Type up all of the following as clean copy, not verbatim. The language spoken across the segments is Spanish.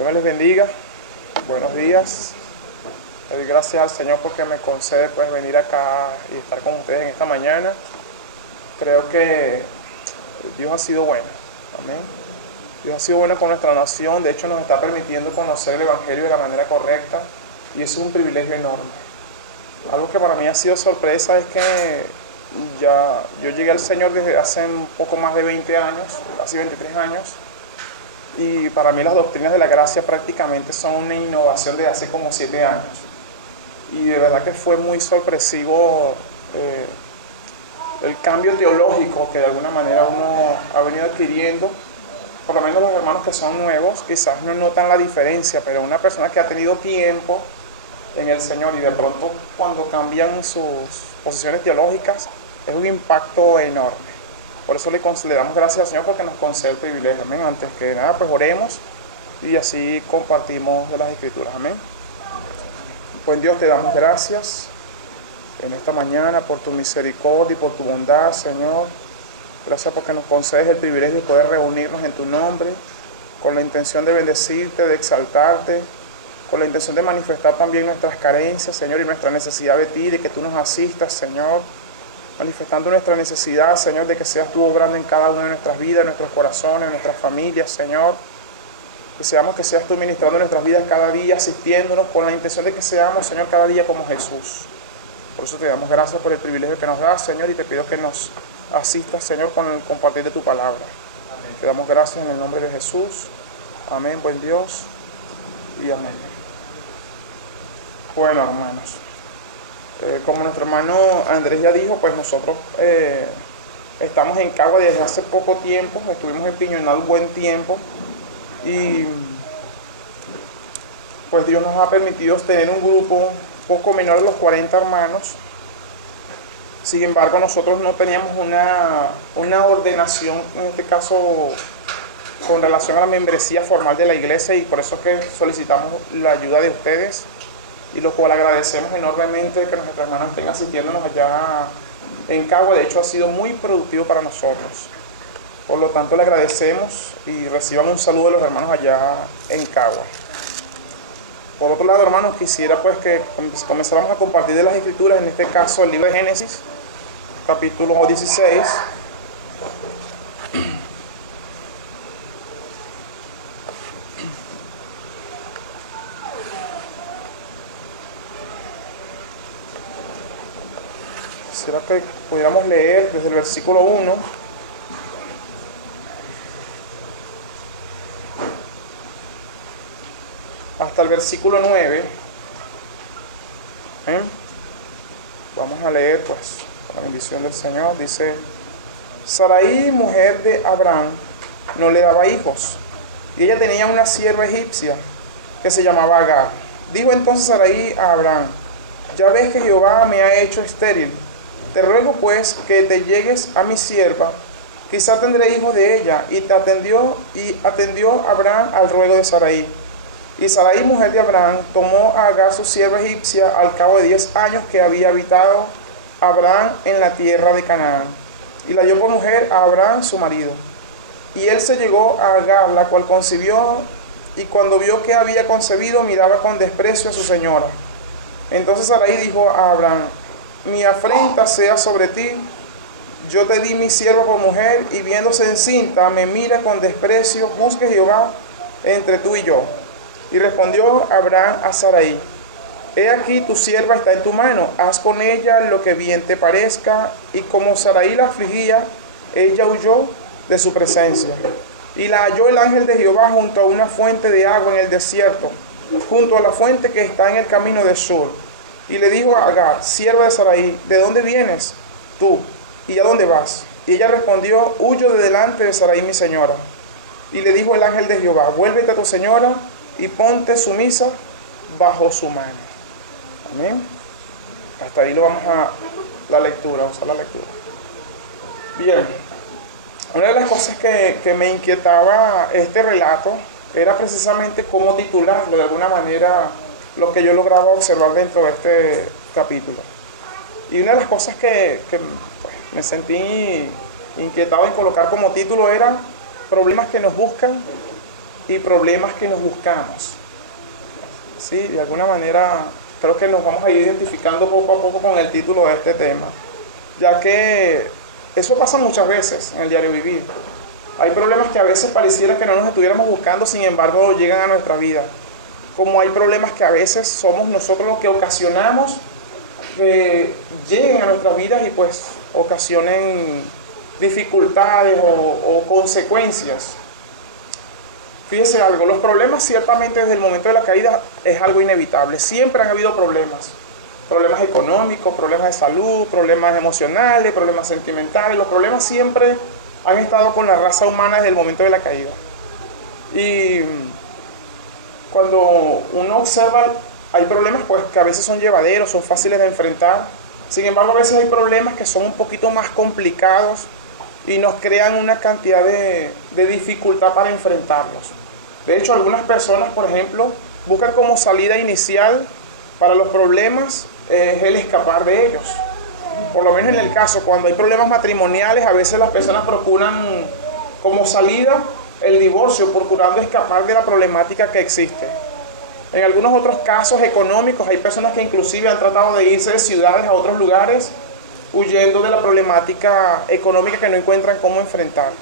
Dios me les bendiga. Buenos días. Le doy gracias al Señor porque me concede pues venir acá y estar con ustedes en esta mañana. Creo que Dios ha sido bueno. Amén. Dios ha sido bueno con nuestra nación. De hecho, nos está permitiendo conocer el Evangelio de la manera correcta. Y eso es un privilegio enorme. Algo que para mí ha sido sorpresa es que yo llegué al Señor desde hace un poco más de 20 años, casi 23 años. Y para mí las doctrinas de la gracia prácticamente son una innovación de hace como 7 años. Y de verdad que fue muy sorpresivo el cambio teológico que de alguna manera uno ha venido adquiriendo. Por lo menos los hermanos que son nuevos quizás no notan la diferencia, pero una persona que ha tenido tiempo en el Señor y de pronto cuando cambian sus posiciones teológicas es un impacto enorme. Por eso le damos gracias al Señor porque nos concede el privilegio. Amén. Antes que nada, pues oremos y así compartimos de las Escrituras. Amén. Pues Dios, te damos gracias en esta mañana por tu misericordia y por tu bondad, Señor. Gracias porque nos concedes el privilegio de poder reunirnos en tu nombre con la intención de bendecirte, de exaltarte, con la intención de manifestar también nuestras carencias, Señor, y nuestra necesidad de ti, de que tú nos asistas, Señor, manifestando nuestra necesidad, Señor, de que seas tú obrando en cada una de nuestras vidas, en nuestros corazones, en nuestras familias, Señor. Deseamos que seas tú ministrando nuestras vidas cada día, asistiéndonos con la intención de que seamos, Señor, cada día como Jesús. Por eso te damos gracias por el privilegio que nos das, Señor, y te pido que nos asistas, Señor, con el compartir de tu palabra. Amén. Te damos gracias en el nombre de Jesús. Amén, buen Dios, y amén. Bueno, hermanos. Como nuestro hermano Andrés ya dijo, pues nosotros estamos en Cagua desde hace poco tiempo, estuvimos en Piñonal un buen tiempo y pues Dios nos ha permitido tener un grupo poco menor de los 40 hermanos. Sin embargo, nosotros no teníamos una ordenación, en este caso con relación a la membresía formal de la iglesia, y por eso es que solicitamos la ayuda de ustedes, y lo cual agradecemos enormemente que nuestros hermanos estén asistiéndonos allá en Cagua. De hecho, ha sido muy productivo para nosotros. Por lo tanto, le agradecemos y reciban un saludo de los hermanos allá en Cagua. Por otro lado, hermanos, quisiera pues que comenzáramos a compartir de las Escrituras, en este caso el libro de Génesis, capítulo 16. Quisiera que pudiéramos leer desde el versículo 1 hasta el versículo 9. Vamos a leer pues con la bendición del Señor. Dice: Sarai, mujer de Abraham, no le daba hijos, y ella tenía una sierva egipcia que se llamaba Agar. Dijo entonces Sarai a Abraham: ya ves que Jehová me ha hecho estéril. Te ruego pues que te llegues a mi sierva, quizá tendré hijos de ella. Y atendió Abraham al ruego de Sarai. Y Sarai, mujer de Abraham, tomó a Agar su sierva egipcia al cabo de 10 años que había habitado Abraham en la tierra de Canaán, y la dio por mujer a Abraham su marido. Y él se llegó a Agar, la cual concibió, y cuando vio que había concebido, miraba con desprecio a su señora. Entonces Sarai dijo a Abraham: mi afrenta sea sobre ti, yo te di mi sierva por mujer, y viéndose encinta me mira con desprecio. Juzgue Jehová entre tú y yo. Y respondió Abraham a Sarai: he aquí tu sierva está en tu mano, haz con ella lo que bien te parezca. Y como Sarai la afligía, ella huyó de su presencia. Y la halló el ángel de Jehová junto a una fuente de agua en el desierto, junto a la fuente que está en el camino de Shur. Y le dijo a Agar, sierva de Sarai: ¿de dónde vienes tú? ¿Y a dónde vas? Y ella respondió: huyo de delante de Sarai mi señora. Y le dijo el ángel de Jehová: vuélvete a tu señora y ponte sumisa bajo su mano. Amén. Hasta ahí lo vamos a la lectura, vamos a la lectura. Bien, una de las cosas que me inquietaba este relato era precisamente cómo titularlo, de alguna manera, lo que yo lograba observar dentro de este capítulo. Y una de las cosas que pues, me sentí inquietado en colocar como título era problemas que nos buscan y problemas que nos buscamos. Sí, de alguna manera creo que nos vamos a ir identificando poco a poco con el título de este tema, ya que eso pasa muchas veces en el diario vivir. Hay problemas que a veces pareciera que no nos estuviéramos buscando, sin embargo llegan a nuestra vida. Como hay problemas que a veces somos nosotros los que ocasionamos que lleguen a nuestras vidas y pues ocasionen dificultades o consecuencias. Fíjese algo, los problemas ciertamente desde el momento de la caída es algo inevitable. Siempre han habido problemas. Problemas económicos, problemas de salud, problemas emocionales, problemas sentimentales. Los problemas siempre han estado con la raza humana desde el momento de la caída. Y cuando uno observa, hay problemas pues que a veces son llevaderos, son fáciles de enfrentar. Sin embargo, a veces hay problemas que son un poquito más complicados y nos crean una cantidad de dificultad para enfrentarlos. De hecho, algunas personas, por ejemplo, buscan como salida inicial para los problemas el escapar de ellos. Por lo menos en el caso, cuando hay problemas matrimoniales, a veces las personas procuran como salida el divorcio, procurando escapar de la problemática que existe. En algunos otros casos económicos, hay personas que inclusive han tratado de irse de ciudades a otros lugares, huyendo de la problemática económica que no encuentran cómo enfrentar.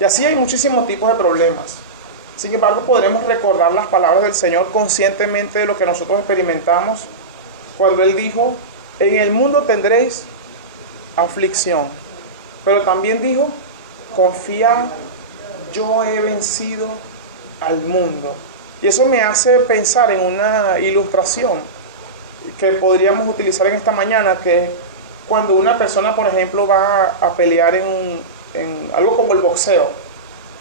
Y así hay muchísimos tipos de problemas. Sin embargo, podremos recordar las palabras del Señor conscientemente de lo que nosotros experimentamos cuando Él dijo: en el mundo tendréis aflicción, pero también dijo: confiad, yo he vencido al mundo. Y eso me hace pensar en una ilustración que podríamos utilizar en esta mañana, que es cuando una persona, por ejemplo, va a pelear en algo como el boxeo.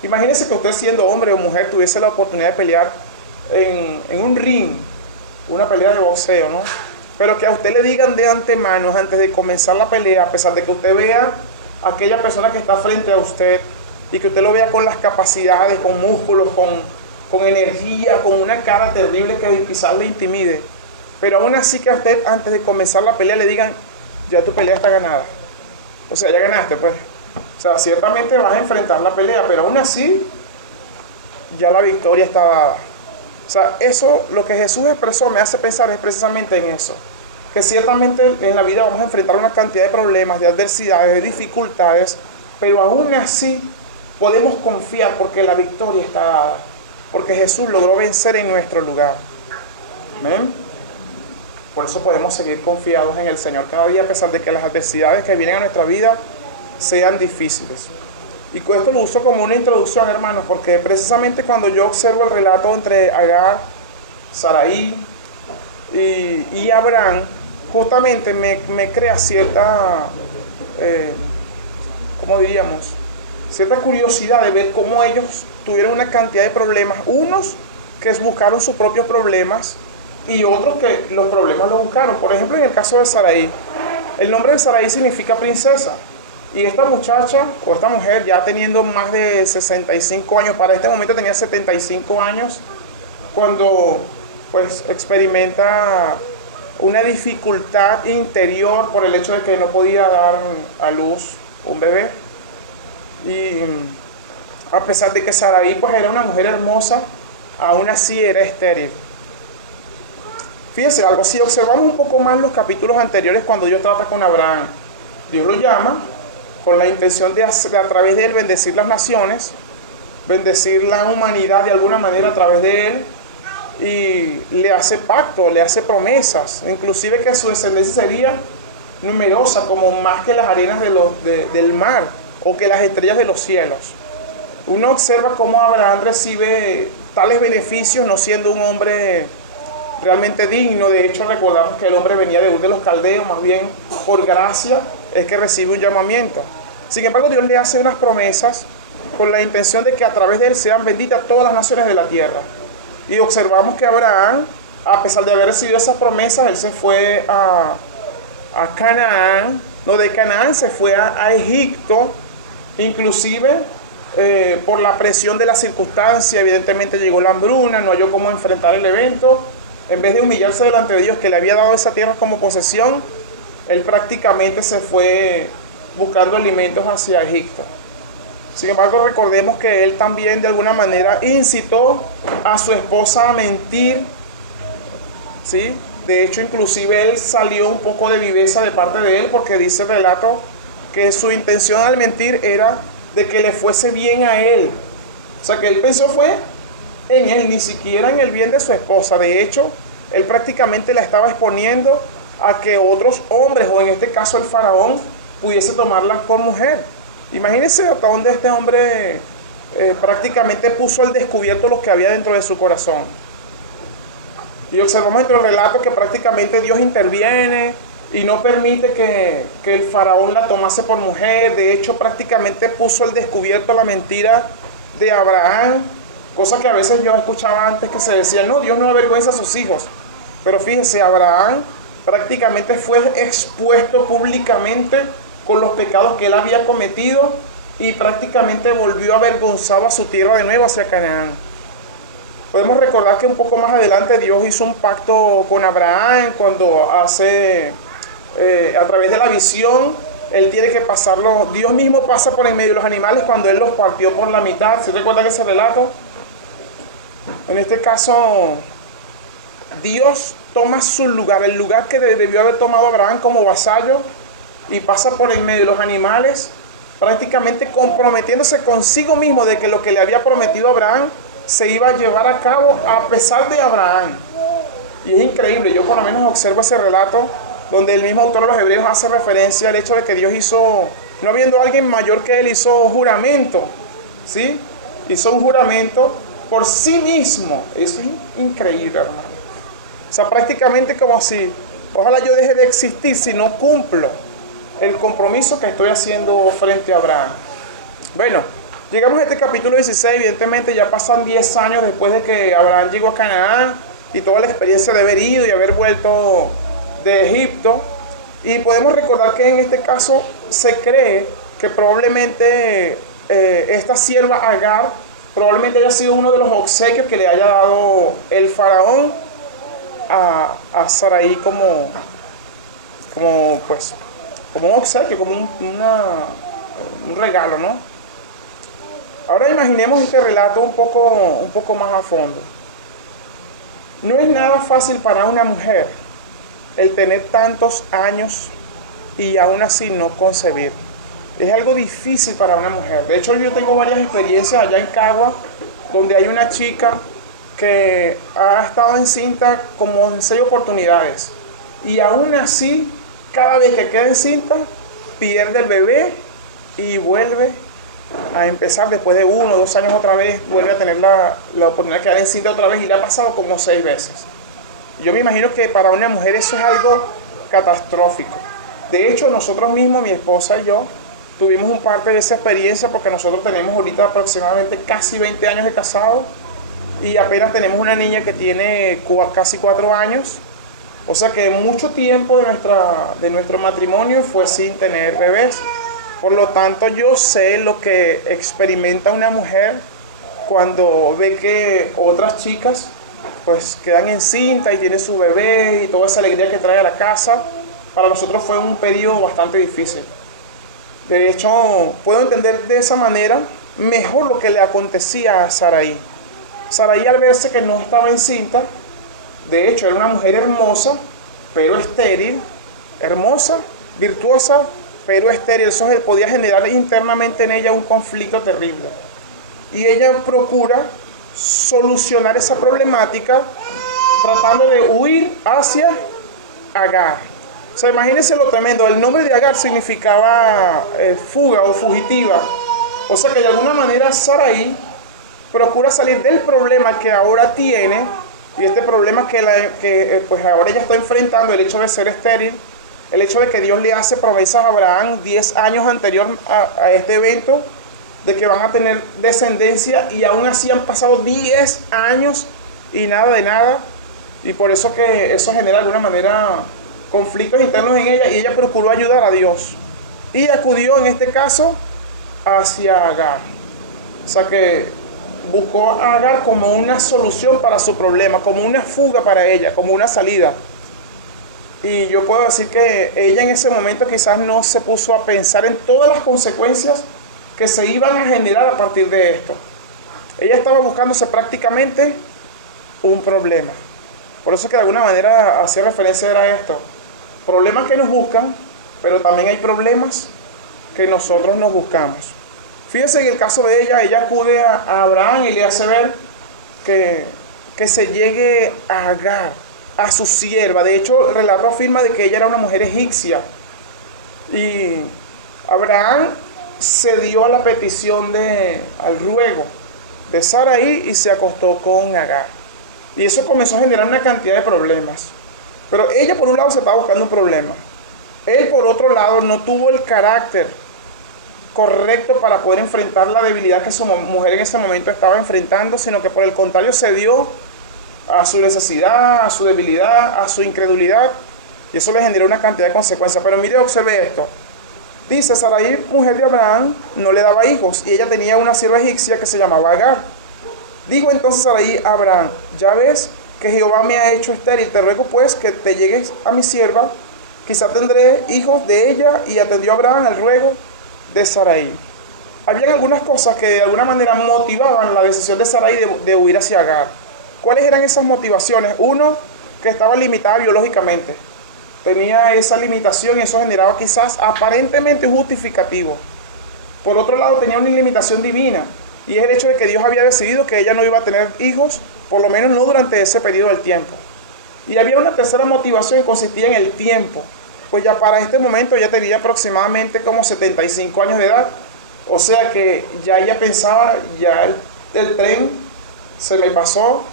Imagínese que usted, siendo hombre o mujer, tuviese la oportunidad de pelear en un ring, una pelea de boxeo, ¿no? Pero que a usted le digan de antemano, antes de comenzar la pelea, a pesar de que usted vea a aquella persona que está frente a usted y que usted lo vea con las capacidades, con músculos, con energía, con una cara terrible que quizás le intimide, pero aún así que a usted, antes de comenzar la pelea, le digan: ya tu pelea está ganada. O sea, ya ganaste, pues. O sea, ciertamente vas a enfrentar la pelea, pero aún así ya la victoria está dada. O sea, eso, lo que Jesús expresó, me hace pensar es precisamente en eso. Que ciertamente en la vida vamos a enfrentar una cantidad de problemas, de adversidades, de dificultades, pero aún así podemos confiar porque la victoria está dada. Porque Jesús logró vencer en nuestro lugar. ¿Amén? Por eso podemos seguir confiados en el Señor cada día, a pesar de que las adversidades que vienen a nuestra vida sean difíciles. Y con esto lo uso como una introducción, hermanos, porque precisamente cuando yo observo el relato entre Agar, Saraí y Abraham, justamente me crea cierta, ¿cómo diríamos? Cierta curiosidad de ver cómo ellos tuvieron una cantidad de problemas. Unos que buscaron sus propios problemas y otros que los problemas los buscaron. Por ejemplo, en el caso de Saraí, el nombre de Saraí significa princesa. Y esta muchacha, o esta mujer, ya teniendo más de 65 años, para este momento tenía 75 años, cuando pues experimenta una dificultad interior por el hecho de que no podía dar a luz un bebé. Y a pesar de que Saraí pues era una mujer hermosa, aún así era estéril. Fíjense algo, si observamos un poco más los capítulos anteriores, cuando Dios trata con Abraham, Dios lo llama con la intención de a través de él bendecir las naciones, bendecir la humanidad de alguna manera a través de él, y le hace pacto, le hace promesas, inclusive que su descendencia sería numerosa como más que las arenas del mar o que las estrellas de los cielos. Uno observa cómo Abraham recibe tales beneficios no siendo un hombre realmente digno. De hecho, recordamos que el hombre venía de Ur de los Caldeos, más bien por gracia es que recibe un llamamiento. Sin embargo, Dios le hace unas promesas con la intención de que a través de él sean benditas todas las naciones de la tierra. Y observamos que Abraham, a pesar de haber recibido esas promesas, él se fue a Canaán. No, de Canaán se fue a Egipto, inclusive por la presión de la circunstancia. Evidentemente llegó la hambruna, no halló cómo enfrentar el evento. En vez de humillarse delante de Dios, que le había dado esa tierra como posesión, él prácticamente se fue buscando alimentos hacia Egipto. Sin embargo, recordemos que él también de alguna manera incitó a su esposa a mentir, ¿sí? De hecho, inclusive él salió un poco de viveza de parte de él, porque dice el relato que su intención al mentir era de que le fuese bien a él. O sea, que él pensó fue en él, ni siquiera en el bien de su esposa. De hecho, él prácticamente la estaba exponiendo a que otros hombres, o en este caso el faraón, pudiese tomarla por mujer. Imagínense hasta dónde este hombre prácticamente puso al descubierto lo que había dentro de su corazón. Y observamos dentro del relato que prácticamente Dios interviene y no permite que el faraón la tomase por mujer. De hecho, prácticamente puso al descubierto la mentira de Abraham, cosa que a veces yo escuchaba antes que se decía, no, Dios no avergüenza a sus hijos. Pero fíjese, Abraham prácticamente fue expuesto públicamente con los pecados que él había cometido y prácticamente volvió avergonzado a su tierra de nuevo, hacia Canaán. Podemos recordar que un poco más adelante Dios hizo un pacto con Abraham cuando hace, a través de la visión, él tiene que pasarlo, Dios mismo pasa por en medio de los animales cuando él los partió por la mitad. ¿Se recuerdan ese relato? En este caso, Dios toma su lugar, el lugar que debió haber tomado Abraham como vasallo, y pasa por en medio de los animales, prácticamente comprometiéndose consigo mismo de que lo que le había prometido a Abraham se iba a llevar a cabo a pesar de Abraham. Y es increíble, yo por lo menos observo ese relato donde el mismo autor de los Hebreos hace referencia al hecho de que Dios hizo, no habiendo alguien mayor que él, hizo juramento, ¿sí? Hizo un juramento por sí mismo. Eso es increíble, hermano. O sea, prácticamente como si, ojalá yo deje de existir si no cumplo el compromiso que estoy haciendo frente a Abraham. Bueno, llegamos a este capítulo 16, evidentemente ya pasan 10 años después de que Abraham llegó a Canaán y toda la experiencia de haber ido y haber vuelto de Egipto. Y podemos recordar que en este caso se cree que probablemente esta sierva Agar probablemente haya sido uno de los obsequios que le haya dado el faraón a Sarai como un obsequio, como un regalo, ¿no? Ahora imaginemos este relato un poco más a fondo. No es nada fácil para una mujer el tener tantos años y aún así no concebir. Es algo difícil para una mujer. De hecho, yo tengo varias experiencias allá en Cagua, donde hay una chica que ha estado encinta como en 6 oportunidades. Y aún así, cada vez que queda encinta, pierde el bebé y vuelve a empezar después de 1 o 2 años otra vez, vuelve a tener la oportunidad de quedar encinta otra vez, y le ha pasado como 6 veces. Yo me imagino que para una mujer eso es algo catastrófico. De hecho, nosotros mismos, mi esposa y yo, tuvimos un parte de esa experiencia, porque nosotros tenemos ahorita aproximadamente casi 20 años de casados y apenas tenemos una niña que tiene casi 4 años. O sea que mucho tiempo de nuestro matrimonio fue sin tener bebés. Por lo tanto, yo sé lo que experimenta una mujer cuando ve que otras chicas pues quedan encintas y tienen su bebé y toda esa alegría que trae a la casa. Para nosotros fue un periodo bastante difícil. De hecho, puedo entender de esa manera mejor lo que le acontecía a Sarai. Sarai, al verse que no estaba encinta, de hecho era una mujer hermosa, pero estéril, hermosa, virtuosa, pero estéril. Eso podía generar internamente en ella un conflicto terrible. Y ella procura solucionar esa problemática tratando de huir hacia Agar. O sea, imagínense lo tremendo. El nombre de Agar significaba fuga o fugitiva. O sea que de alguna manera Sarai procura salir del problema que ahora tiene, y este problema que pues ahora ella está enfrentando, el hecho de ser estéril, el hecho de que Dios le hace promesas a Abraham 10 años anterior a este evento, de que van a tener descendencia, y aún así han pasado 10 años y nada de nada. Y por eso que eso genera de alguna manera conflictos internos en ella, y ella procuró ayudar a Dios y acudió en este caso hacia Agar. O sea que buscó a Agar como una solución para su problema, como una fuga para ella, como una salida. Y yo puedo decir que ella en ese momento quizás no se puso a pensar en todas las consecuencias que se iban a generar a partir de esto. Ella estaba buscándose prácticamente un problema. Por eso que de alguna manera hacía referencia a esto. Problemas que nos buscan, pero también hay problemas que nosotros nos buscamos. Fíjense en el caso de ella acude a Abraham y le hace ver que se llegue a Agar, a su sierva. De hecho, el relato afirma de que ella era una mujer egipcia. Y Abraham cedió a la petición al ruego de Sarai y se acostó con Agar. Y eso comenzó a generar una cantidad de problemas. Pero ella por un lado se estaba buscando un problema. Él por otro lado no tuvo el carácter correcto para poder enfrentar la debilidad que su mujer en ese momento estaba enfrentando, sino que por el contrario cedió a su necesidad, a su debilidad, a su incredulidad, y eso le generó una cantidad de consecuencias. Pero mire, observe esto. Dice, Sarai, mujer de Abraham, no le daba hijos, y ella tenía una sierva egipcia que se llamaba Agar. Dijo entonces Sarai a Abraham, ya ves que Jehová me ha hecho estéril, te ruego pues que te llegues a mi sierva, quizá tendré hijos de ella. Y atendió Abraham al ruego de Sarai. Habían algunas cosas que de alguna manera motivaban la decisión de Sarai de huir hacia Agar. ¿Cuáles eran esas motivaciones? Uno, que estaba limitada biológicamente. Tenía esa limitación y eso generaba quizás aparentemente un justificativo. Por otro lado, tenía una limitación divina, y es el hecho de que Dios había decidido que ella no iba a tener hijos, por lo menos no durante ese periodo del tiempo. Y había una tercera motivación que consistía en el tiempo, pues ya para este momento ya tenía aproximadamente como 75 años de edad, o sea que ya ella pensaba, ya el tren se me pasó,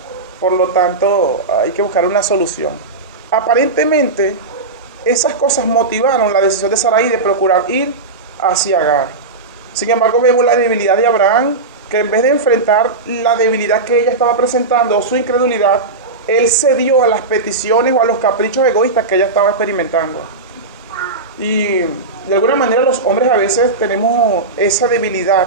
por lo tanto hay que buscar una solución. Aparentemente esas cosas motivaron la decisión de Sarai de procurar ir hacia Agar. Sin embargo, vemos la debilidad de Abraham, que en vez de enfrentar la debilidad que ella estaba presentando o su incredulidad, él cedió a las peticiones o a los caprichos egoístas que ella estaba experimentando. Y de alguna manera los hombres a veces tenemos esa debilidad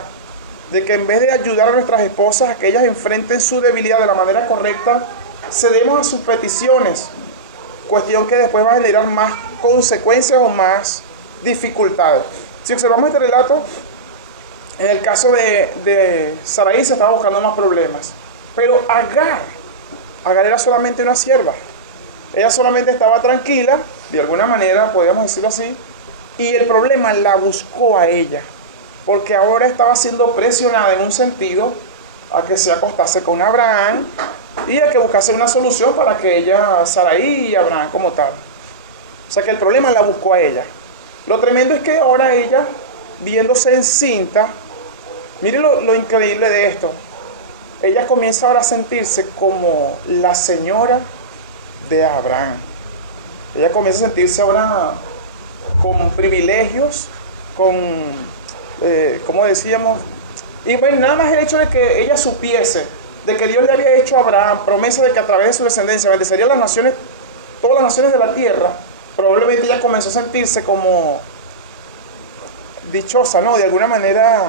de que en vez de ayudar a nuestras esposas a que ellas enfrenten su debilidad de la manera correcta, cedemos a sus peticiones, cuestión que después va a generar más consecuencias o más dificultades. Si observamos este relato, en el caso de Sarai se estaba buscando más problemas, pero Agar era solamente una sierva. Ella solamente estaba tranquila, de alguna manera, podríamos decirlo así, y el problema la buscó a ella, porque ahora estaba siendo presionada en un sentido a que se acostase con Abraham y a que buscase una solución para que ella, Sarai y Abraham como tal. O sea que el problema la buscó a ella. Lo tremendo es que ahora ella, viéndose encinta, mire lo increíble de esto, ella comienza ahora a sentirse como la señora de Abraham. Ella comienza a sentirse ahora con privilegios, como decíamos, y bueno, nada más el hecho de que ella supiese de que Dios le había hecho a Abraham promesa de que a través de su descendencia bendecería las naciones, todas las naciones de la tierra, probablemente ella comenzó a sentirse como dichosa, ¿no? De alguna manera,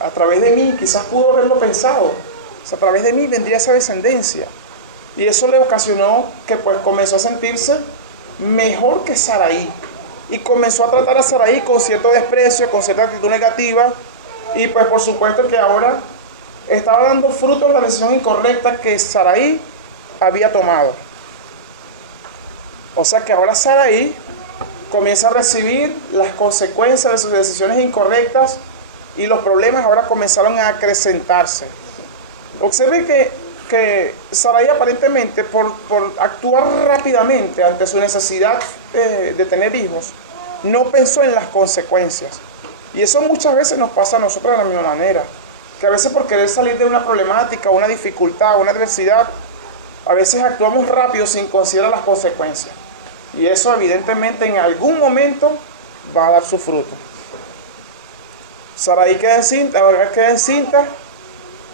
a través de mí, quizás pudo haberlo pensado, o sea, a través de mí vendría esa descendencia. Y eso le ocasionó que pues comenzó a sentirse mejor que Sarai. Y comenzó a tratar a Sarai con cierto desprecio, con cierta actitud negativa. Y pues por supuesto que ahora estaba dando frutos la decisión incorrecta que Sarai había tomado. O sea que ahora Sarai comienza a recibir las consecuencias de sus decisiones incorrectas y los problemas ahora comenzaron a acrecentarse. Observe que Sarai aparentemente por actuar rápidamente ante su necesidad de tener hijos, no pensó en las consecuencias. Y eso muchas veces nos pasa a nosotros de la misma manera, que a veces por querer salir de una problemática, una dificultad, una adversidad, a veces actuamos rápido sin considerar las consecuencias. Y eso evidentemente en algún momento va a dar su fruto. Sarai queda encinta,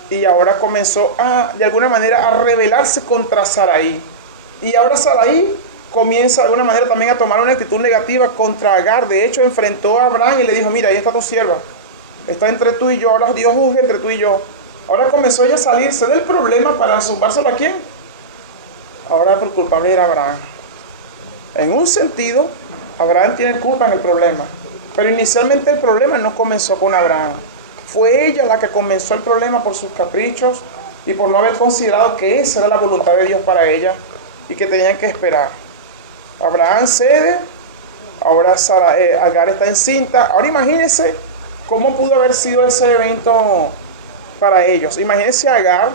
y ahora comenzó de alguna manera a rebelarse contra Sarai. Y ahora Sarai comienza de alguna manera también a tomar una actitud negativa contra Agar. De hecho, enfrentó a Abraham y le dijo, mira, ahí está tu sierva, está entre tú y yo, ahora Dios juzgue entre tú y yo. Ahora comenzó ella a salirse del problema para zumbárselo ¿a quién? Ahora el culpable era Abraham. En un sentido, Abraham tiene culpa en el problema, Pero inicialmente el problema no comenzó con Abraham. Fue ella la que comenzó el problema por sus caprichos y por no haber considerado que esa era la voluntad de Dios para ella y que tenían que esperar. Abraham cede, ahora Agar está encinta. Ahora imagínense cómo pudo haber sido ese evento para ellos. Imagínense a Agar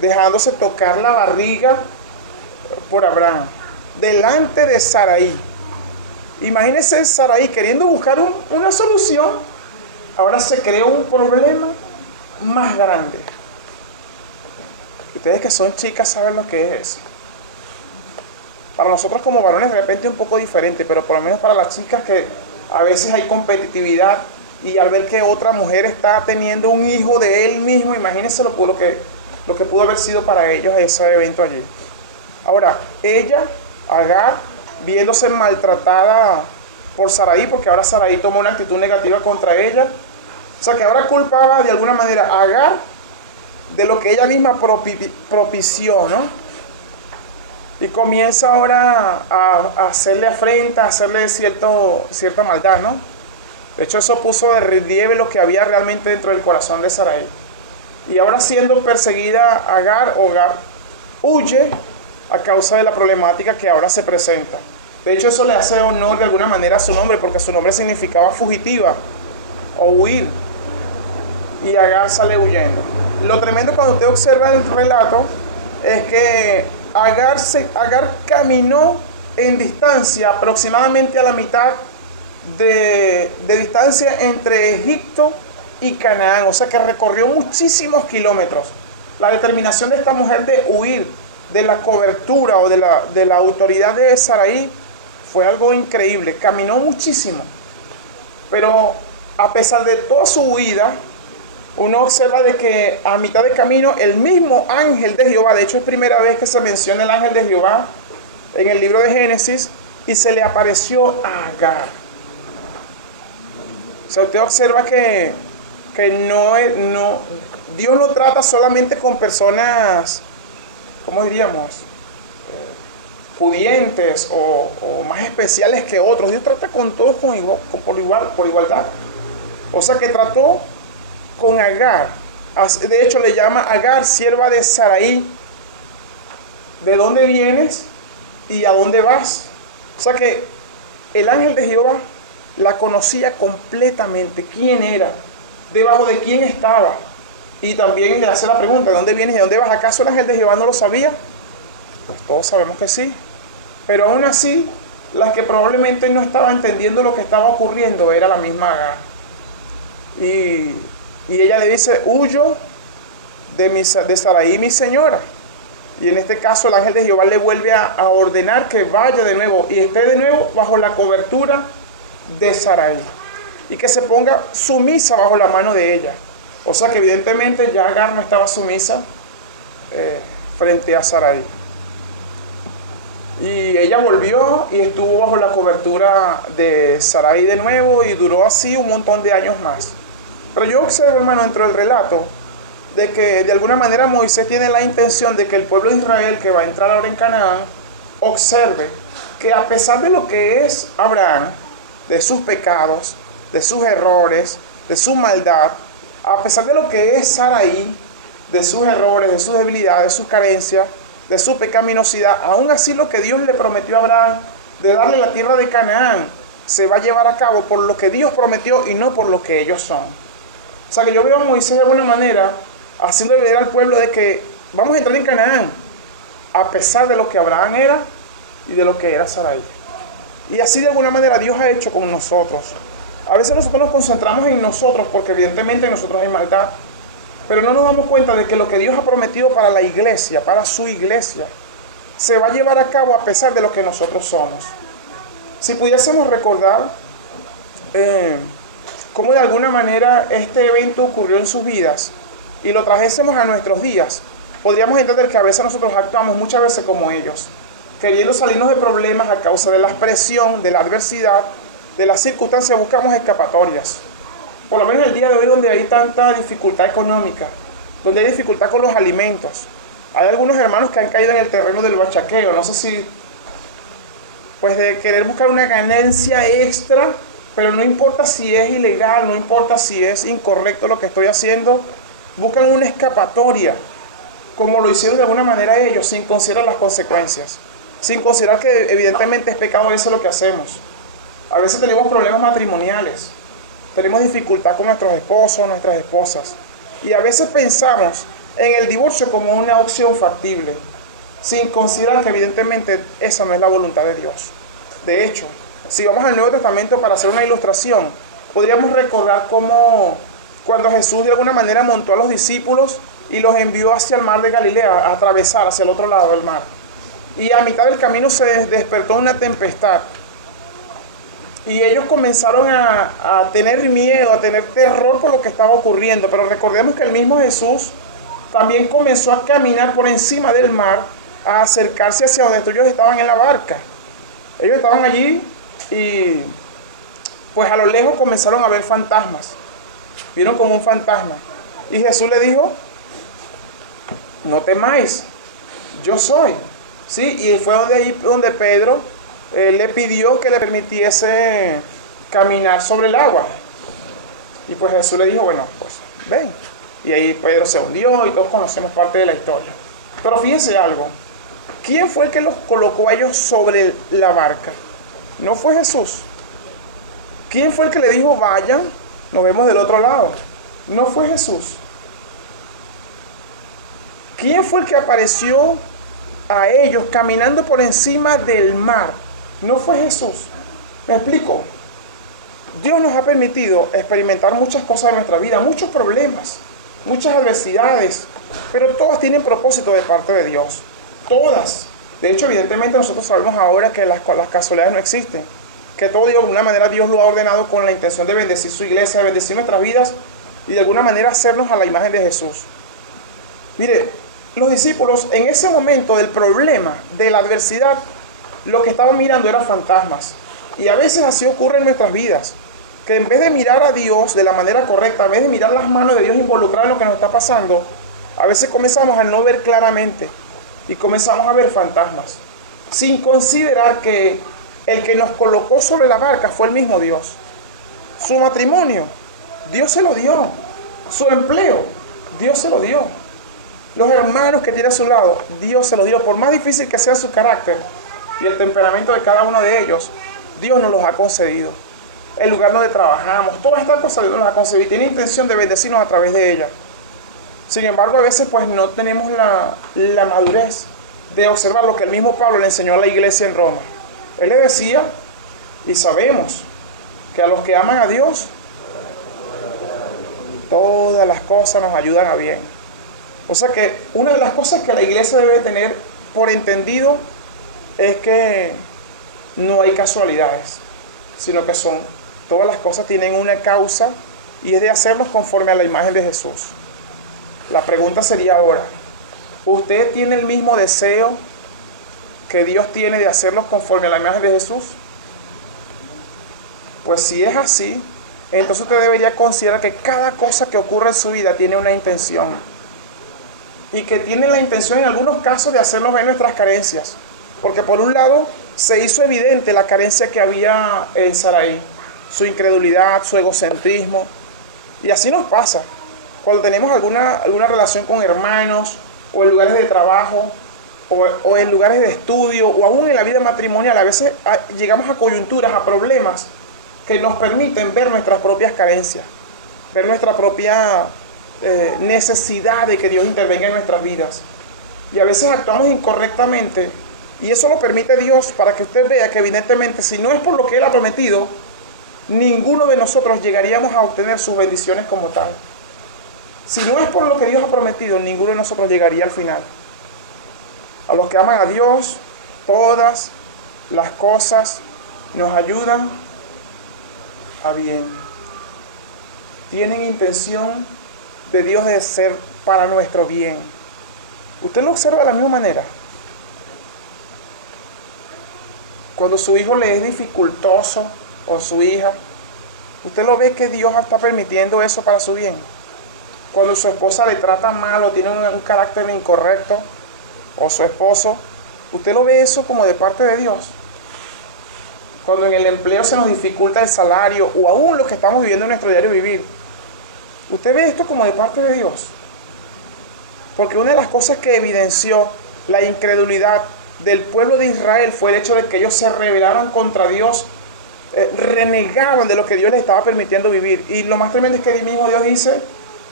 dejándose tocar la barriga por Abraham, delante de Sarai. Imagínense Sarai queriendo buscar una solución, ahora se creó un problema más grande. Ustedes que son chicas saben lo que es eso. Para nosotros como varones de repente es un poco diferente, pero por lo menos para las chicas que a veces hay competitividad y al ver que otra mujer está teniendo un hijo de él mismo, imagínense lo que pudo haber sido para ellos ese evento allí. Ahora, ella, Agar, viéndose maltratada por Sarai, porque ahora Sarai tomó una actitud negativa contra ella, o sea que ahora culpaba de alguna manera a Agar de lo que ella misma propició, ¿no? Y comienza ahora a hacerle afrenta, a hacerle cierta maldad, ¿no? De hecho, eso puso de relieve lo que había realmente dentro del corazón de Sarai. Y ahora siendo perseguida Agar huye a causa de la problemática que ahora se presenta. De hecho, eso le hace honor de alguna manera a su nombre, porque su nombre significaba fugitiva o huir. Y Agar sale huyendo. Lo tremendo cuando usted observa el relato es que Agar caminó en distancia, aproximadamente a la mitad de distancia entre Egipto y Canaán. O sea que recorrió muchísimos kilómetros. La determinación de esta mujer de huir de la cobertura o de la autoridad de Sarai fue algo increíble. Caminó muchísimo. Pero a pesar de toda su huida, uno observa de que a mitad de camino el mismo ángel de Jehová, de hecho es primera vez que se menciona el ángel de Jehová en el libro de Génesis, y se le apareció a Agar. O sea, usted observa que Dios no trata solamente con personas, ¿cómo diríamos? Pudientes o más especiales que otros. Dios trata con todos por igualdad. O sea que trató con Agar. De hecho le llama Agar, sierva de Sarai. ¿De dónde vienes y a dónde vas? O sea que el ángel de Jehová la conocía completamente. ¿Quién era? ¿Debajo de quién estaba? Y también le hace la pregunta, ¿de dónde vienes y a dónde vas? ¿Acaso el ángel de Jehová no lo sabía? Pues todos sabemos que sí. Pero aún así, la que probablemente no estaba entendiendo lo que estaba ocurriendo era la misma Agar. Y ella le dice, huyo de Sarai, mi señora. Y en este caso el ángel de Jehová le vuelve a ordenar que vaya de nuevo y esté de nuevo bajo la cobertura de Sarai. Y que se ponga sumisa bajo la mano de ella. O sea que evidentemente ya Agar no estaba sumisa frente a Sarai. Y ella volvió y estuvo bajo la cobertura de Sarai de nuevo y duró así un montón de años más. Pero yo observo, hermano, dentro del relato, de que de alguna manera Moisés tiene la intención de que el pueblo de Israel, que va a entrar ahora en Canaán, observe que a pesar de lo que es Abraham, de sus pecados, de sus errores, de su maldad, a pesar de lo que es Sarai, de sus errores, de sus debilidades, de sus carencias, de su pecaminosidad, aún así lo que Dios le prometió a Abraham de darle la tierra de Canaán se va a llevar a cabo por lo que Dios prometió y no por lo que ellos son. O sea que yo veo a Moisés de alguna manera haciendo ver al pueblo de que vamos a entrar en Canaán a pesar de lo que Abraham era y de lo que era Sarai. Y así de alguna manera Dios ha hecho con nosotros. A veces nosotros nos concentramos en nosotros porque evidentemente en nosotros hay maldad, pero no nos damos cuenta de que lo que Dios ha prometido para la iglesia, para su iglesia, se va a llevar a cabo a pesar de lo que nosotros somos. Si pudiésemos recordar cómo de alguna manera este evento ocurrió en sus vidas y lo trajésemos a nuestros días, podríamos entender que a veces nosotros actuamos muchas veces como ellos, queriendo salirnos de problemas a causa de la presión, de la adversidad, de las circunstancias, buscamos escapatorias. Por lo menos el día de hoy, donde hay tanta dificultad económica, donde hay dificultad con los alimentos, hay algunos hermanos que han caído en el terreno del bachaqueo, no sé si, pues de querer buscar una ganancia extra pero no importa si es ilegal, no importa si es incorrecto lo que estoy haciendo, buscan una escapatoria, como lo hicieron de alguna manera ellos, sin considerar las consecuencias, sin considerar que evidentemente es pecado a veces lo que hacemos. A veces tenemos problemas matrimoniales, tenemos dificultad con nuestros esposos, nuestras esposas, y a veces pensamos en el divorcio como una opción factible, sin considerar que evidentemente esa no es la voluntad de Dios. De hecho, si vamos al Nuevo Testamento para hacer una ilustración, podríamos recordar cómo cuando Jesús de alguna manera montó a los discípulos y los envió hacia el mar de Galilea, a atravesar hacia el otro lado del mar. Y a mitad del camino se despertó una tempestad. Y ellos comenzaron a tener miedo, a tener terror por lo que estaba ocurriendo. Pero recordemos que el mismo Jesús también comenzó a caminar por encima del mar, a acercarse hacia donde ellos estaban en la barca. Ellos estaban allí y pues a lo lejos comenzaron a ver fantasmas. Vieron como un fantasma. Y Jesús le dijo, no temáis, yo soy. ¿Sí? Y fue donde Pedro le pidió que le permitiese caminar sobre el agua. Y pues Jesús le dijo, bueno, pues ven. Y ahí Pedro se hundió y todos conocemos parte de la historia. Pero fíjense algo. ¿Quién fue el que los colocó a ellos sobre la barca? No fue Jesús. ¿Quién fue el que le dijo, vayan, nos vemos del otro lado? No fue Jesús. ¿Quién fue el que apareció a ellos caminando por encima del mar? No fue Jesús. ¿Me explico? Dios nos ha permitido experimentar muchas cosas en nuestra vida, muchos problemas, muchas adversidades, pero todas tienen propósito de parte de Dios. Todas. De hecho, evidentemente nosotros sabemos ahora que las casualidades no existen, que todo de alguna manera Dios lo ha ordenado con la intención de bendecir su iglesia, de bendecir nuestras vidas y de alguna manera hacernos a la imagen de Jesús. Mire, los discípulos en ese momento del problema, de la adversidad, lo que estaban mirando eran fantasmas. Y a veces así ocurre en nuestras vidas, que en vez de mirar a Dios de la manera correcta, en vez de mirar las manos de Dios involucradas en lo que nos está pasando, a veces comenzamos a no ver claramente y comenzamos a ver fantasmas, sin considerar que el que nos colocó sobre la barca fue el mismo Dios. Su matrimonio, Dios se lo dio. Su empleo, Dios se lo dio. Los hermanos que tiene a su lado, Dios se lo dio. Por más difícil que sea su carácter y el temperamento de cada uno de ellos, Dios nos los ha concedido. El lugar donde trabajamos, todas estas cosas Dios nos las ha concedido y tiene intención de bendecirnos a través de ellas. Sin embargo, a veces pues no tenemos la madurez de observar lo que el mismo Pablo le enseñó a la iglesia en Roma. Él le decía, y sabemos, que a los que aman a Dios, todas las cosas nos ayudan a bien. O sea que una de las cosas que la iglesia debe tener por entendido es que no hay casualidades, sino que todas las cosas tienen una causa y es de hacerlos conforme a la imagen de Jesús. La pregunta sería ahora, ¿usted tiene el mismo deseo que Dios tiene de hacerlos conforme a la imagen de Jesús? Pues si es así, entonces usted debería considerar que cada cosa que ocurre en su vida tiene una intención. Y que tiene la intención en algunos casos de hacernos ver nuestras carencias. Porque por un lado se hizo evidente la carencia que había en Sarai, su incredulidad, su egocentrismo. Y así nos pasa. Cuando tenemos alguna relación con hermanos, o en lugares de trabajo, o en lugares de estudio, o aún en la vida matrimonial, a veces llegamos a coyunturas, a problemas que nos permiten ver nuestras propias carencias, ver nuestra propia necesidad de que Dios intervenga en nuestras vidas. Y a veces actuamos incorrectamente, y eso lo permite Dios para que usted vea que evidentemente si no es por lo que Él ha prometido, ninguno de nosotros llegaríamos a obtener sus bendiciones como tal. Si no es por lo que Dios ha prometido, ninguno de nosotros llegaría al final. A los que aman a Dios, todas las cosas nos ayudan a bien. Tienen intención de Dios de ser para nuestro bien. ¿Usted lo observa de la misma manera? Cuando su hijo le es dificultoso, o su hija, ¿usted lo ve que Dios está permitiendo eso para su bien? Cuando su esposa le trata mal o tiene un carácter incorrecto, o su esposo, ¿usted lo ve eso como de parte de Dios? cuando en el empleo se nos dificulta el salario o aún lo que estamos viviendo en nuestro diario vivir. Usted ve esto como de parte de Dios. Porque una de las cosas que evidenció la incredulidad del pueblo de Israel fue el hecho de que ellos se rebelaron contra Dios, renegaban de lo que Dios les estaba permitiendo vivir. Y lo más tremendo es que el mismo Dios dice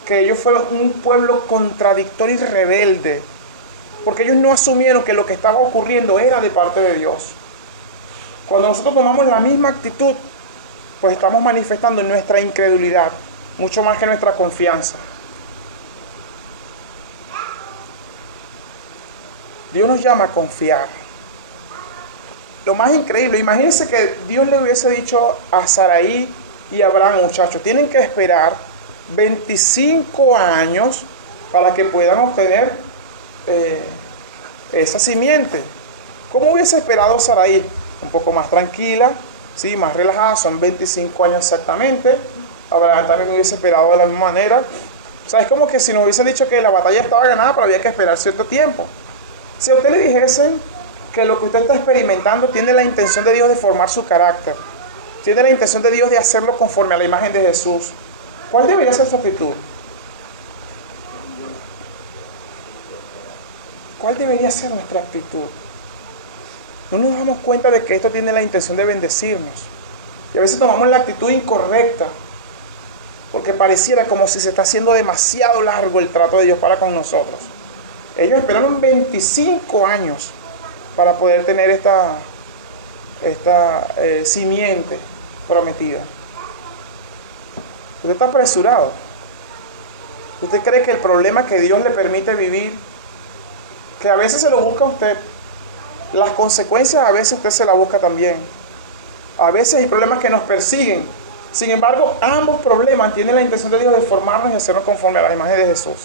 que ellos fueron un pueblo contradictorio y rebelde, porque ellos no asumieron que lo que estaba ocurriendo era de parte de Dios. Cuando nosotros tomamos la misma actitud, pues estamos manifestando nuestra incredulidad, mucho más que nuestra confianza. Dios nos llama a confiar. Lo más increíble, imagínense que Dios le hubiese dicho a Saraí y a Abraham, muchachos, tienen que esperar 25 años para que puedan obtener esa simiente. ¿Cómo hubiese esperado Saraí? Un poco más tranquila, ¿sí? Más relajada, son 25 años exactamente. Abraham también hubiese esperado de la misma manera. O sea, es como que si nos hubiesen dicho que la batalla estaba ganada, pero había que esperar cierto tiempo. Si a usted le dijesen que lo que usted está experimentando tiene la intención de Dios de formar su carácter, tiene la intención de Dios de hacerlo conforme a la imagen de Jesús, ¿cuál debería ser su actitud? ¿Cuál debería ser nuestra actitud? No nos damos cuenta de que esto tiene la intención de bendecirnos. Y a veces tomamos la actitud incorrecta, porque pareciera como si se está haciendo demasiado largo el trato de Dios para con nosotros. Ellos esperaron 25 años para poder tener esta simiente prometida. Usted está apresurado. ¿Usted cree que el problema que Dios le permite vivir, que a veces se lo busca a usted, las consecuencias a veces usted se las busca también? A veces hay problemas que nos persiguen. Sin embargo, ambos problemas tienen la intención de Dios de formarnos y hacernos conforme a la imagen de Jesús.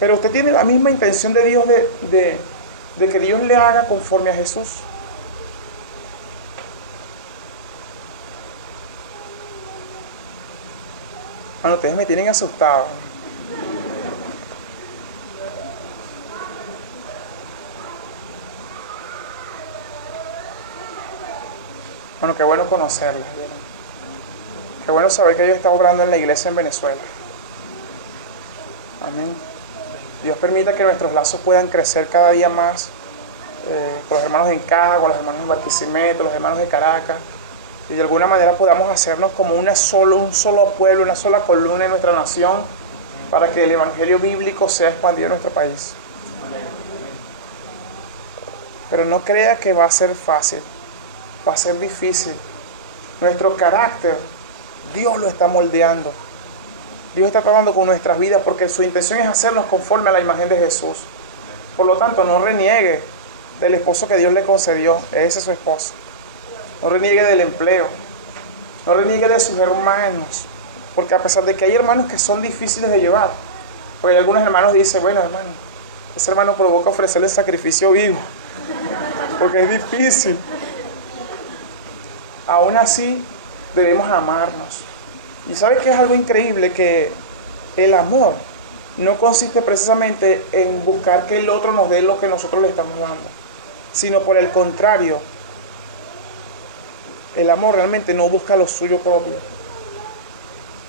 Pero usted tiene la misma intención de Dios de que Dios le haga conforme a Jesús. Bueno, ustedes me tienen asustado. Bueno, qué bueno conocerla. Qué bueno saber que Dios está obrando en la iglesia en Venezuela. Amén. Dios permita que nuestros lazos puedan crecer cada día más, con los hermanos en Cagua, los hermanos en Barquisimeto, los hermanos de Caracas, y de alguna manera podamos hacernos como un solo pueblo, una sola columna en nuestra nación, para que el evangelio bíblico sea expandido en nuestro país. Pero no crea que va a ser fácil, va a ser difícil. Nuestro carácter, Dios lo está moldeando. Dios está tratando con nuestras vidas porque su intención es hacernos conforme a la imagen de Jesús. Por lo tanto, no reniegue del esposo que Dios le concedió. Ese es su esposo. No reniegue del empleo. No reniegue de sus hermanos. Porque a pesar de que hay hermanos que son difíciles de llevar, porque algunos hermanos dicen, bueno hermano, ese hermano provoca ofrecerle sacrificio vivo, porque es difícil. Aún así, debemos amarnos. Y ¿sabe qué es algo increíble? Que el amor no consiste precisamente en buscar que el otro nos dé lo que nosotros le estamos dando, sino por el contrario, el amor realmente no busca lo suyo propio.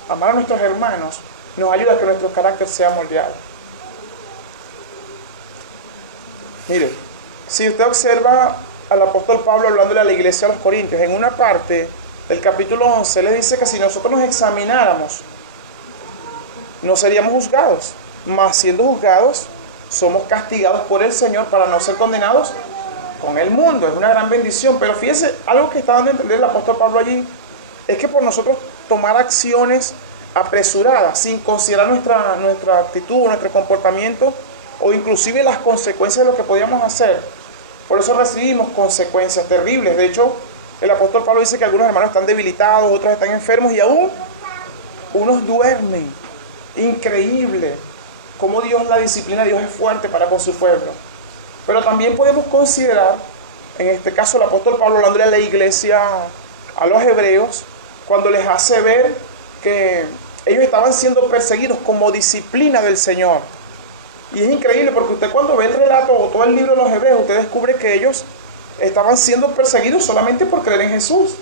Amar a nuestros hermanos nos ayuda a que nuestro carácter sea moldeado. Mire, si usted observa al apóstol Pablo hablándole a la iglesia de los Corintios, en una parte del capítulo 11, le dice que si nosotros nos examináramos, no seríamos juzgados, mas siendo juzgados, somos castigados por el Señor para no ser condenados con el mundo. Es una gran bendición, pero fíjese, algo que está dando a entender el apóstol Pablo allí, es que por nosotros tomar acciones apresuradas, sin considerar nuestra actitud, nuestro comportamiento, o inclusive las consecuencias de lo que podíamos hacer, por eso recibimos consecuencias terribles. De hecho, el apóstol Pablo dice que algunos hermanos están debilitados, otros están enfermos y aún unos duermen. Increíble cómo la disciplina de Dios es fuerte para con su pueblo. Pero también podemos considerar, en este caso el apóstol Pablo hablándole a la iglesia, a los hebreos, cuando les hace ver que ellos estaban siendo perseguidos como disciplina del Señor. Y es increíble porque usted cuando ve el relato o todo el libro de los hebreos, usted descubre que ellos estaban siendo perseguidos solamente por creer en Jesús.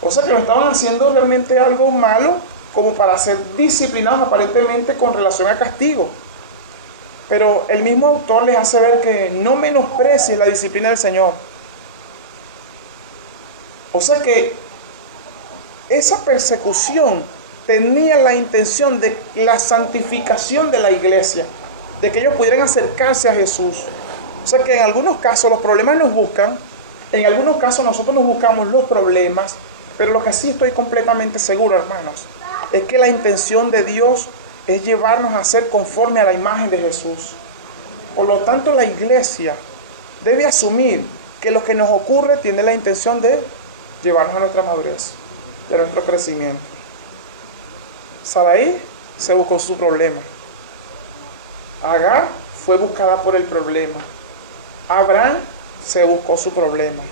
O sea que no estaban haciendo realmente algo malo como para ser disciplinados aparentemente con relación a castigo. Pero el mismo autor les hace ver que no menosprecies la disciplina del Señor. O sea que esa persecución tenía la intención de la santificación de la iglesia, de que ellos pudieran acercarse a Jesús. O sea que en algunos casos los problemas nos buscan, en algunos casos nosotros nos buscamos los problemas, pero lo que sí estoy completamente seguro, hermanos, es que la intención de Dios es llevarnos a ser conforme a la imagen de Jesús. Por lo tanto, la iglesia debe asumir que lo que nos ocurre tiene la intención de llevarnos a nuestra madurez, de nuestro crecimiento. Sarai se buscó su problema. Agar fue buscada por el problema. Abraham se buscó su problema.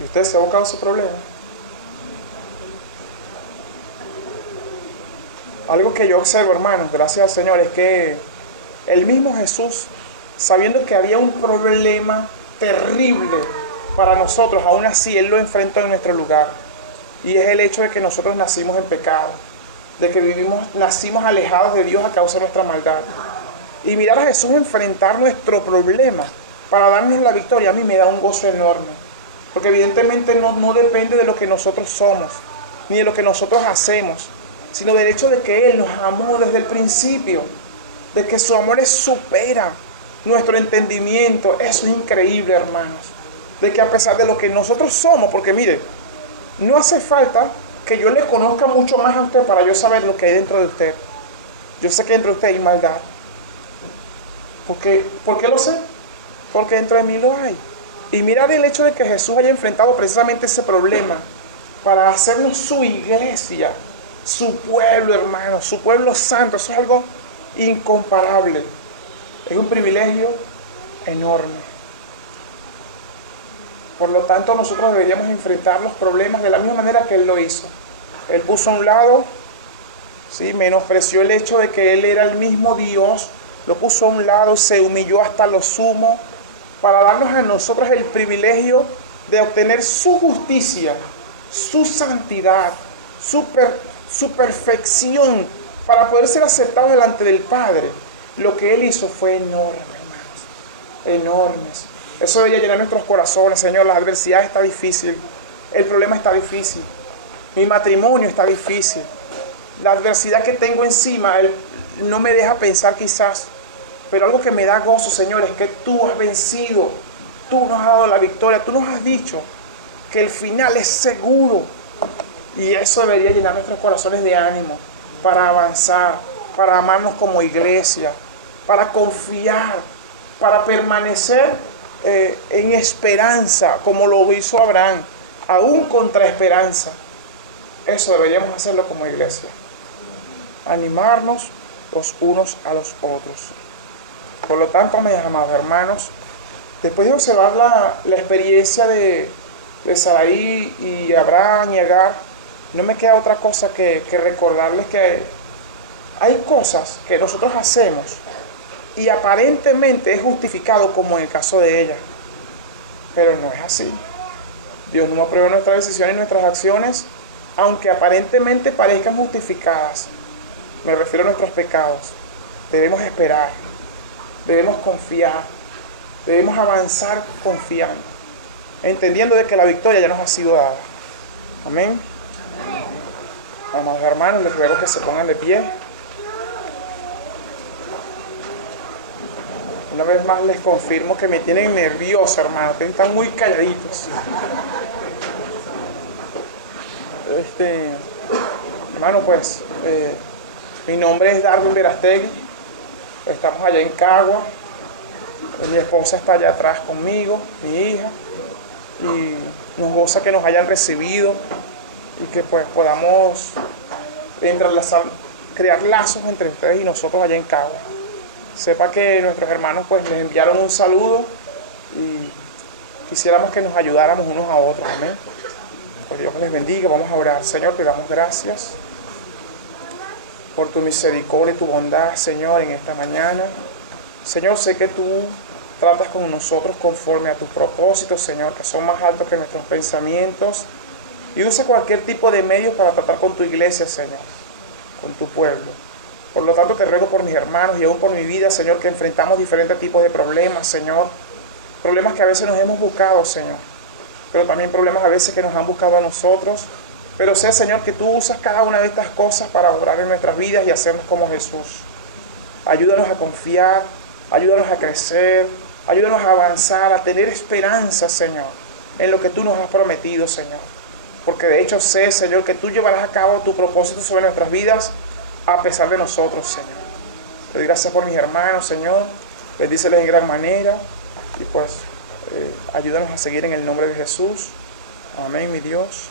¿Y usted se ha buscado su problema? Algo que yo observo, hermanos, gracias al Señor, es que el mismo Jesús, sabiendo que había un problema terrible para nosotros, aún así Él lo enfrentó en nuestro lugar. Y es el hecho de que nosotros nacimos en pecado, de que nacimos alejados de Dios a causa de nuestra maldad. Y mirar a Jesús enfrentar nuestro problema para darnos la victoria, a mí me da un gozo enorme. Porque evidentemente no depende de lo que nosotros somos, ni de lo que nosotros hacemos, sino del hecho de que Él nos amó desde el principio, de que su amor supera nuestro entendimiento. Eso es increíble, hermanos, de que a pesar de lo que nosotros somos, porque mire, no hace falta que yo le conozca mucho más a usted para yo saber lo que hay dentro de usted. Yo sé que dentro de usted hay maldad. ¿Por qué lo sé? Porque dentro de mí lo hay. Y mirar el hecho de que Jesús haya enfrentado precisamente ese problema para hacernos su iglesia, su pueblo, hermano, su pueblo santo, eso es algo incomparable. Es un privilegio enorme. Por lo tanto, nosotros deberíamos enfrentar los problemas de la misma manera que Él lo hizo. Él puso a un lado, ¿sí?, menospreció el hecho de que Él era el mismo Dios, lo puso a un lado, se humilló hasta lo sumo, para darnos a nosotros el privilegio de obtener su justicia, su santidad, su perfección, para poder ser aceptado delante del Padre. Lo que Él hizo fue enorme, hermanos, enormes. Eso debería llenar nuestros corazones. Señor, la adversidad está difícil, el problema está difícil, mi matrimonio está difícil, la adversidad que tengo encima no me deja pensar quizás, pero algo que me da gozo, Señor, es que tú has vencido, tú nos has dado la victoria, tú nos has dicho que el final es seguro, y eso debería llenar nuestros corazones de ánimo para avanzar, para amarnos como iglesia, para confiar, para permanecer en esperanza, como lo hizo Abraham, aún contra esperanza. Eso deberíamos hacerlo como iglesia, animarnos los unos a los otros. Por lo tanto, mis amados hermanos, después de observar la experiencia de Sarai y Abraham y Agar, no me queda otra cosa que recordarles que hay cosas que nosotros hacemos y aparentemente es justificado, como en el caso de ella, pero no es así. Dios no aprueba nuestras decisiones y nuestras acciones, aunque aparentemente parezcan justificadas. Me refiero a nuestros pecados. Debemos esperar, debemos confiar, debemos avanzar confiando, entendiendo de que la victoria ya nos ha sido dada. Amén. Amados hermanos, les ruego que se pongan de pie. Una vez más les confirmo que me tienen nervioso, hermano. Están muy calladitos. Hermano, pues, mi nombre es Darwin Verastegui. Estamos allá en Cagua. Mi esposa está allá atrás conmigo, mi hija. Y nos goza que nos hayan recibido y que pues podamos crear lazos entre ustedes y nosotros allá en Cagua. Sepa que nuestros hermanos pues les enviaron un saludo y quisiéramos que nos ayudáramos unos a otros. Amén. Pues Dios les bendiga. Vamos a orar. Señor, te damos gracias por tu misericordia y tu bondad, Señor, en esta mañana. Señor, sé que tú tratas con nosotros conforme a tus propósitos, Señor, que son más altos que nuestros pensamientos. Y usa cualquier tipo de medios para tratar con tu iglesia, Señor, con tu pueblo. Por lo tanto, te ruego por mis hermanos y aún por mi vida, Señor, que enfrentamos diferentes tipos de problemas, Señor. Problemas que a veces nos hemos buscado, Señor, pero también problemas a veces que nos han buscado a nosotros. Pero sé, Señor, que tú usas cada una de estas cosas para obrar en nuestras vidas y hacernos como Jesús. Ayúdanos a confiar, ayúdanos a crecer, ayúdanos a avanzar, a tener esperanza, Señor, en lo que tú nos has prometido, Señor. Porque de hecho sé, Señor, que tú llevarás a cabo tu propósito sobre nuestras vidas a pesar de nosotros, Señor. Te doy gracias por mis hermanos, Señor. Bendíceles en gran manera. Y pues, ayúdanos a seguir en el nombre de Jesús. Amén, mi Dios.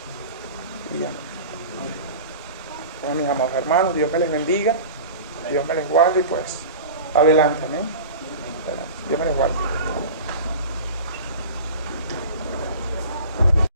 Y amén. Bueno, mis amados hermanos, Dios me les bendiga. Dios me les guarde y pues, adelante, amén. Adelante. Dios me les guarde.